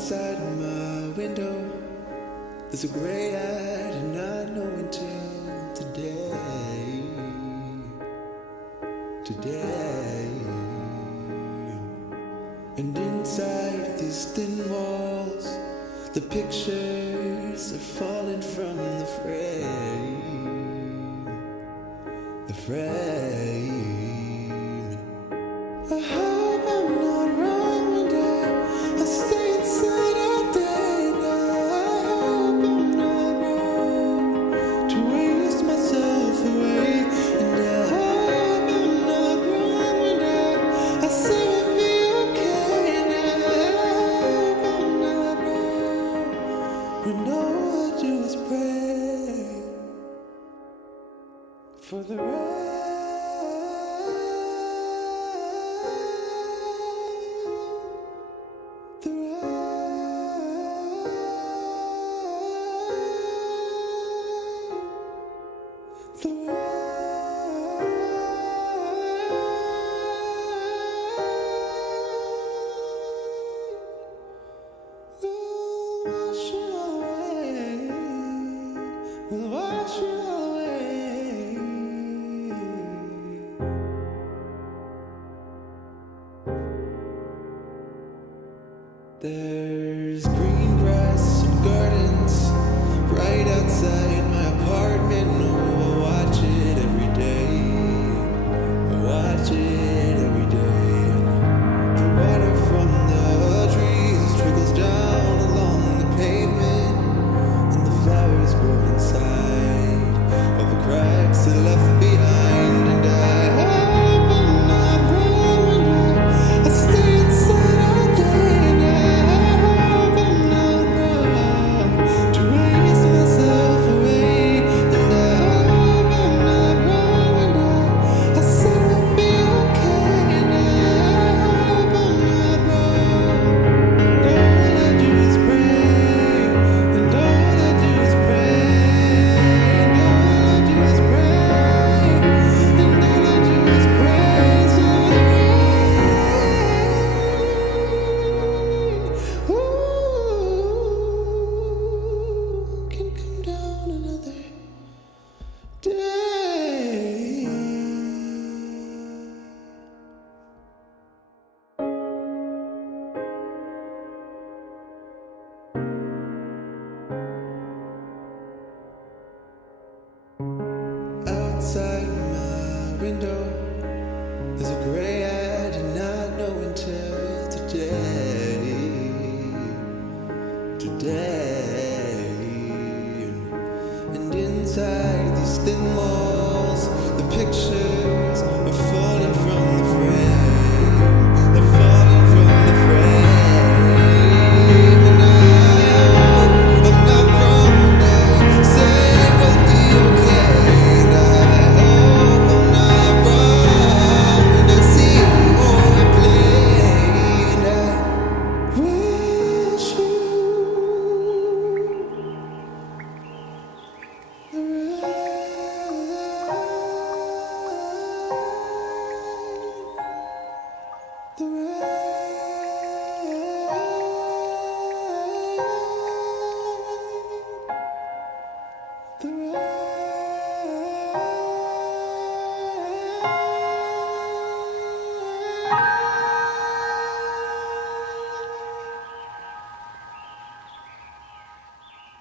Outside my window, there's a gray I did not know until today. And inside these thin walls, the pictures are falling from the frame. I hope I'm not wrong when I stay inside all day now. I hope I'm not wrong to waste myself away. And I hope I'm not wrong when I say we'll be okay. And I hope I'm not wrong when all I do is pray for the right. There's green grass and gardens right outside my apartment. No, I watch it every day. The water from the trees trickles down along the pavement, and the flowers grow inside all the cracks are left behind. And I hope I'm not wrong when I stay inside all day. And I hope I'm not wrong to raise myself away. And I hope I'm not wrong when I say we'll be okay. And I hope I'm not wrong. And all I do is pray. And all I do is pray. And all I do is pray. And all I do is pray. So the rain, can come down another day. Outside my window, there's a gray I did not know until today. And inside these thin walls, the pictures are falling from the frame. They're falling from the frame. And I hope I'm not wrong when I say we'll be okay. And I hope I'm not wrong when I see more play. And I wish you the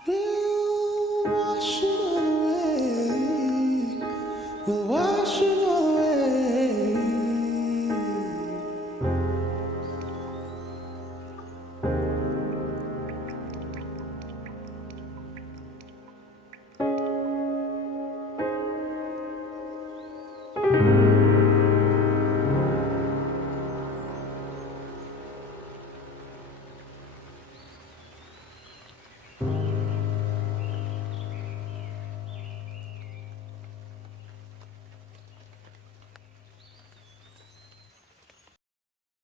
we'll wash it